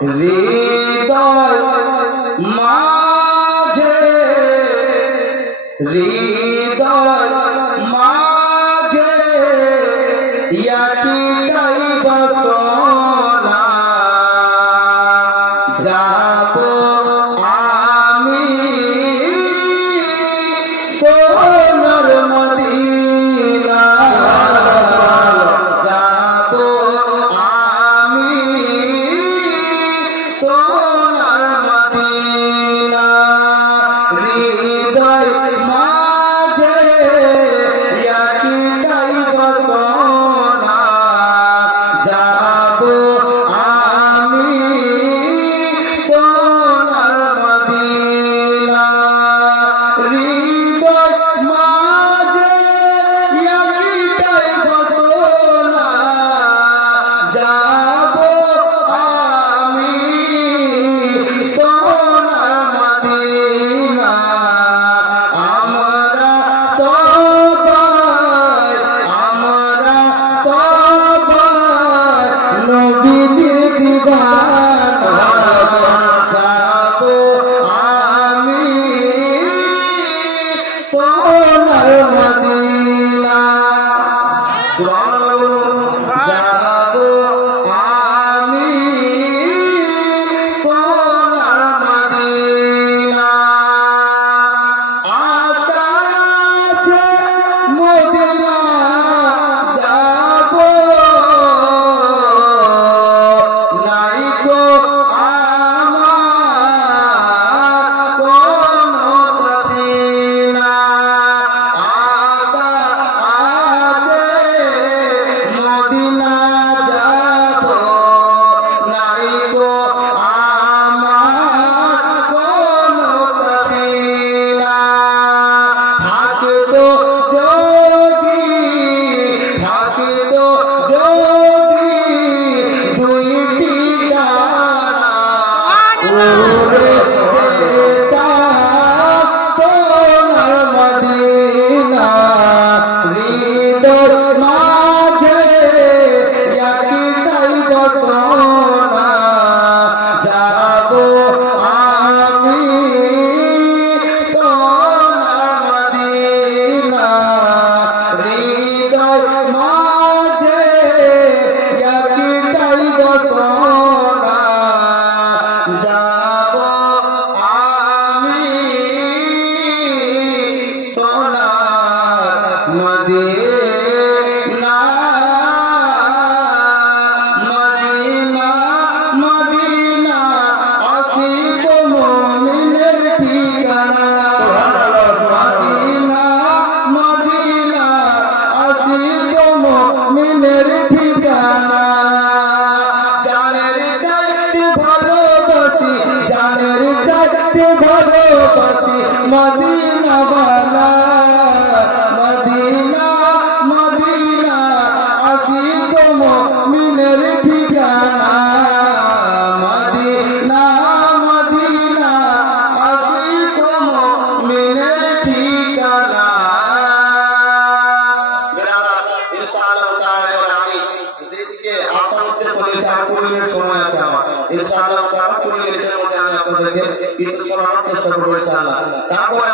হৃদয় মাঝে হৃদয় মাঝে একটাই বাসনা যাব আমি সোনার মদিনা যাব আমি সোনার মদিনা হৃদয় মাঝে একটাই বাসনা যাব আমি সোনার মদিনা হৃদয় মাঝে একটাই বাসনা যাব আমি সোনার মদিনা আমরা সবাই নবীজি দিওয়ানা যাব আমি সোনার মদিনা যাব আমি সোনার মদিনা আশা আছে মদিনা যাব নাই গো আমার কোনো সফিনা আশা আছে মদিনা যাব নাই গো আমার কোনো সফিনা থাকিতো যদি দুইটি ডানা উড়ে যেতাম সোনার মদিনা হৃদয় মাঝে একটাই বাসনা যাব আমি সোনার মদিনা হৃদয় মাঝে একটাই বাসনা যাব আমি সোনার মদিনা মদিনা মদিনা আসিব মুমিনের ঠিকানা মদিনা মদিনা আসিব মুমিনের ঠিকানা জানের চাইতে ভালোবাসি জানের চাইতে ভালোবাসি মদিনা বালা মদিনা মদিনা আসিব মুমিনের ঠিকানা মদিনা মদিনা আসিব মুমিনের ঠিকানা ইনশাআল্লাহ তাআলা আমি যেদিকে আসার উদ্দেশ্য চলেছি আর 20 মিনিট সময় আছে আমার ইনশাআল্লাহ তাআলা 20 মিনিটের মধ্যে আমি আপনাদেরকে কিছু শোনানোর চেষ্টা করব ইনশাআল্লাহ তারপরে